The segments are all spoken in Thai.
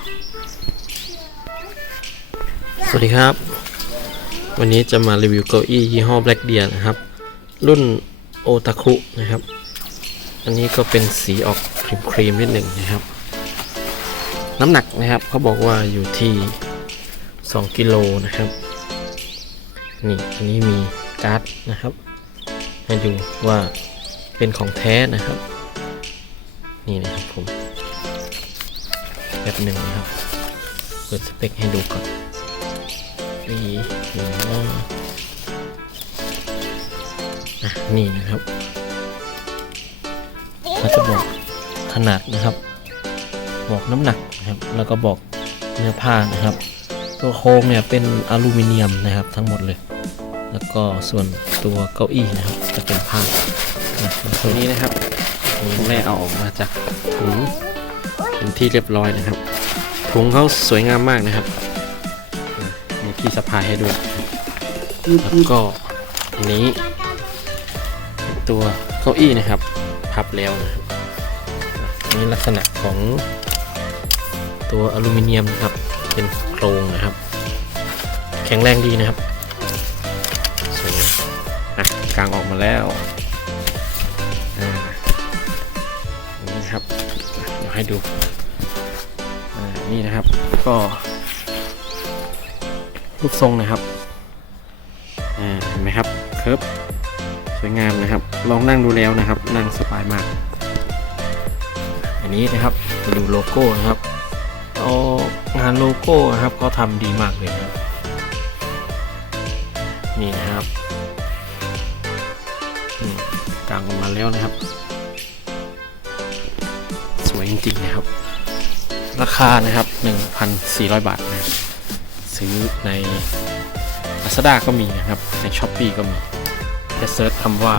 สวัสดีครับ วันนี้จะมารีวิวเก้าอี้ยี่ห้อ Black Deer นะครับ รุ่นโอตาคุนะครับ อันนี้ก็เป็นสีออกครีมครีมๆนิดหนึ่งนะครับ น้ำหนักนะครับเขาบอกว่าอยู่ที่ 2 กิโลนะครับ นี่อันนี้มีการ์ดนะครับให้ดูว่าเป็นของแท้นะครับ นี่นะครับผม แบบหนึ่งนะครับ เปิดสเปคให้ดูก่อนนี่นี่นะอะนี่นะครับเขาจะบอกขนาดนะครับ บอกน้ำหนักนะครับ แล้วก็บอกเนื้อผ้านะครับ ตัวโครงเนี่ยเป็นอลูมิเนียมนะครับ ทั้งหมดเลย แล้วก็ส่วนตัวเก้าอี้นะครับ จะเป็นผ้านะตัวนี้นะครับนี่แม่เอาออกมาจากถุง เป็นที่เรียบร้อยนะครับถุงเขาสวยงามมากนะครับ มีที่สะพายให้ด้วย แล้วก็อันนี้ ตัวเก้าอี้นะครับ พับแล้วนะครับนนี้ลักษณะของตัวอลูมิเนียมนะครับ เป็นโครงนะครับ แข็งแรงดีนะครับสวยงามอะกางออกมาแล้วอ่านนี้นะครับเดี๋ยวให้ดู นี่นะครับ ก็รูปทรงนะครับอ่าเห็นไหมครับเคิร์ฟสวยงามนะครับ ลองนั่งดูแล้วนะครับ นั่งสบายมาก อันนี้นะครับดูโลโก้นะครับเอางานโลโก้นะครับเขาทำดีมากเลยนะครับนี่นะครับกางออกมาแล้วนะครับ สวยจริงๆนะครับ ราคานะครับ 1,400 บาทนะครับซื้อใน Lazada ก็มีนะครับ ใน s h อ p e e ก็มีแค่เซิร์ชคำว่า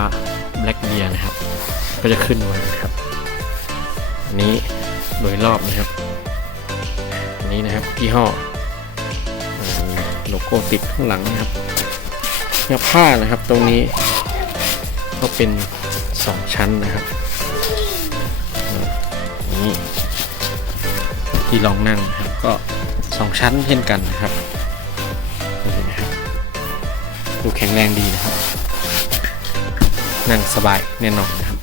Black Bear นะครับ ก็จะขึ้นมานะครับอันนี้โดยรอบนะครับอันนี้นะครับยี่ห้อโลโก้ติดข้างหลังนะครับเนื้อผ้านะครับตรงนี้ก็เป็น 2 ชั้นนะครับ ที่รองนั่งครับก็2ชั้นเช่นกันนะครับนี่นะครับดูแข็งแรงดีนะครับ นั่งสบายแน่นอนนะครับ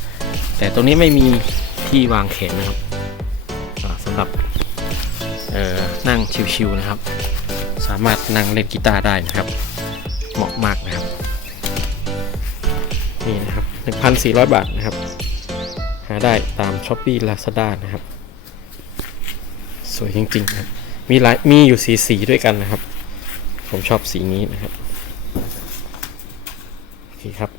แต่ตรงนี้ไม่มีที่วางแขนนะครับสำหรับนั่งชิวๆนะครับ สามารถนั่งเล่นกีตาร์ได้นะครับ เหมาะมากนะครับ นี่นะครับ 1,400 บาทนะครับ หาได้ตาม s h อ p e e Lazada นะครับ สวยจริงๆครับมีหลายมีอยู่สีสีด้วยกันนะครับ ผมชอบสีนี้นะครับ โอเคครับ